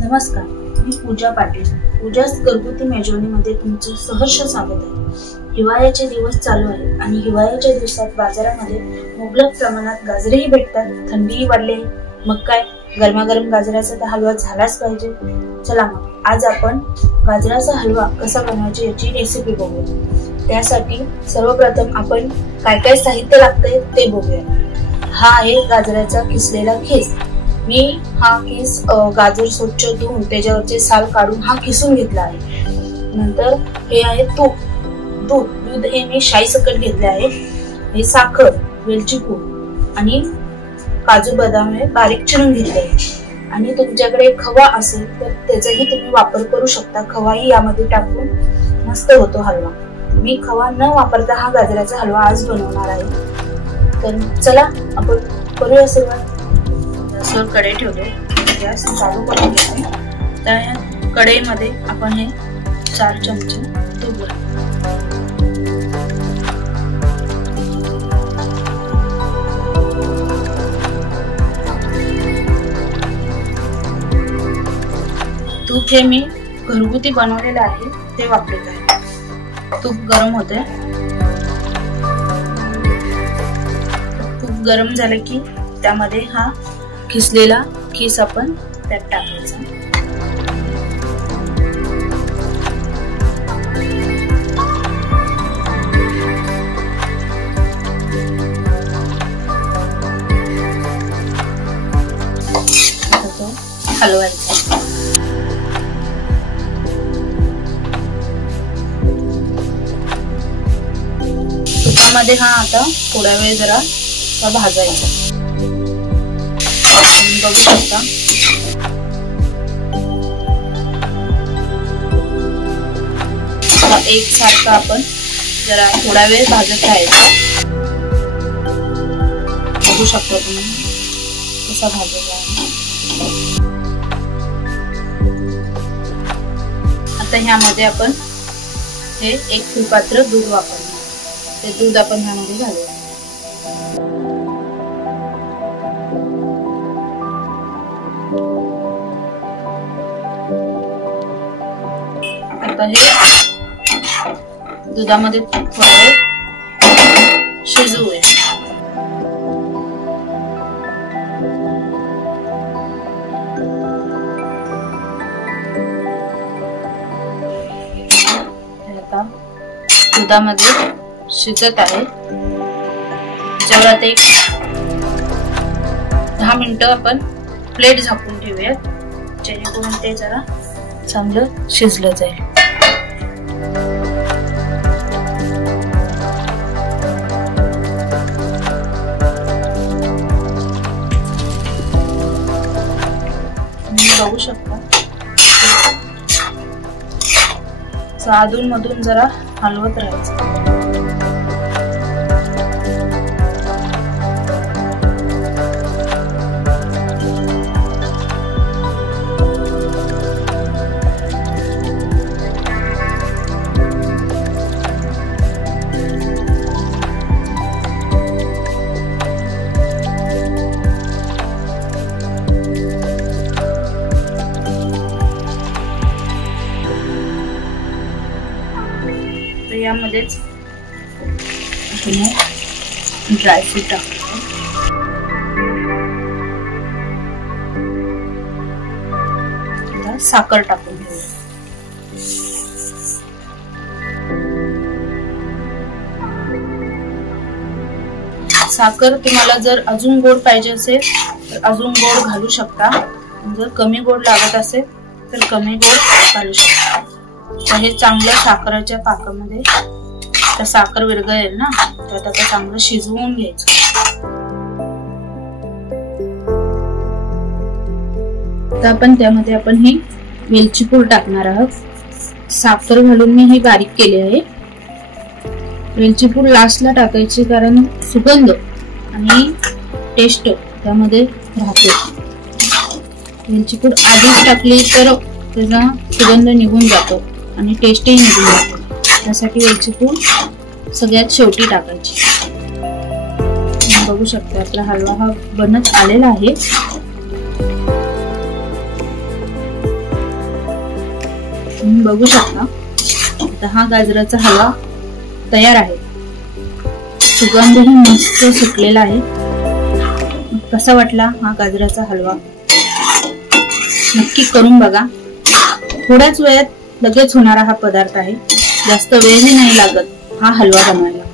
नमस्कार, मी पूजा पाटील. पूजाच घरगुती मेजवानीमध्ये तुमचं सहर्ष स्वागत आहे. हिवाळ्याचे दिवस चालू आहेत आणि हिवाळ्याच्या दिवसात बाजारामध्ये मुबलक प्रमाणात गाजरेही भेटतात. थंडीही वाढली आहे, मग काय गरमागरम गाजराचा तर हलवा झालाच पाहिजे. चला मग आज आपण गाजराचा हलवा कसा बनवायचा याची रेसिपी बघूया. त्यासाठी सर्वप्रथम आपण काय काय साहित्य लागतंय ते बघूया. हा आहे गाजराचा किसलेला खीस. मी हा खीस गाजर स्वच्छ धुवून त्याच्यावरचे साल काढून हा किसून घेतला आहे. नंतर हे आहे दूध हे मी शाईसकट घेतले आहे. हे साखर, वेलची पूड आणि काजू बदाम हे बारीक चिरून घेतले आहे. आणि तुमच्याकडे खवा असेल तर त्याचाही तुम्ही वापर करू शकता. खवाही यामध्ये टाकून मस्त होतो हलवा. मी खवा न वापरता हा गाजराचा हलवा आज बनवणार आहे. तर चला आपण करूया सुरुवात. गॅसवर कढई ठेवले, गॅस चालू करून घेते. त्या कढईमध्ये आपण हे 4 चमचे तूप घालू. तूप हे मी घरगुती बनवलेलं आहे ते वापरत आहे. तूप गरम होते. तूप गरम झालं की त्यामध्ये हा किसलेला खीस आपण त्यात टाकायचा. हलवायचा. तुपामध्ये हा आता थोडा वेळ जरा भाजायचा. बघू शकता एक सारखा आपण जरा थोडा वेळ भाजत राहायचं. बघू शकता तुम्ही कसा भाजला आहे. आता ह्यामध्ये आपण हे 1 फुलपात्र दूध वापरणार. ते दूध आपण ह्यामध्ये घालूया. आता हे दुधामध्ये थोडा वेळ शिजवूया. आता दुधामध्ये शिजत आहे. जेव्हा ते 10 मिनिटं आपण प्लेट झाकून ठेवूया, जेणेकरून ते जरा चांगलं शिजलं जाईल. बघू शकता अधून मधून जरा हलवत राहायचं. यामध्येच ड्रायफ्रूट टाकतो. आता साखर टाकून घेऊ. साखर तुम्हाला जर अजून गोड पाहिजे असेल तर अजून गोड घालू शकता. जर कमी गोड लागत असेल तर कमी गोड घालू शकता. हे चांगलं साखरेच्या पाकामध्ये तर साखर विरघळेल ना, तर आता ते चांगलं शिजवून घ्यायचं. आता आपण त्यामध्ये आपण ही वेलची पूड टाकणार आहोत. साखर घालून मी ही बारीक केली आहे. वेलची पूड लास्टला टाकायची, कारण सुगंध आणि टेस्ट त्यामध्ये राहते. वेलची पूड आधीच टाकली तर त्याचा सुगंध निघून जातो आणि टेस्टही निघून जातो. त्यासाठी वेलची पूड सगळ्यात शेवटी टाकायची. बघू शकता आपला हलवा हा बनत आलेला आहे. तुम्ही बघू शकता आता हा गाजराचा हलवा तयार आहे। सुगंधही मस्त सुटलेला आहे। कसा वाटला हा गाजराचा हलवा? नक्की करून बघा। थोड्याच वेळात लगेच होणारा हा पदार्थ आहे, जास्त वेळही नाही लागत हा हलवा बनवायला।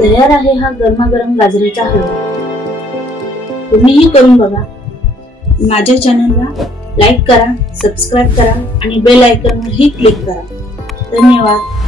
तयार आहे हा गरमागरम गाजराचा हलवा। तुम्हीही करून बघा। माझ्या चॅनलला लाईक करा, सबस्क्राईब करा आणि बेल आयकॉनवरही क्लिक करा। धन्यवाद।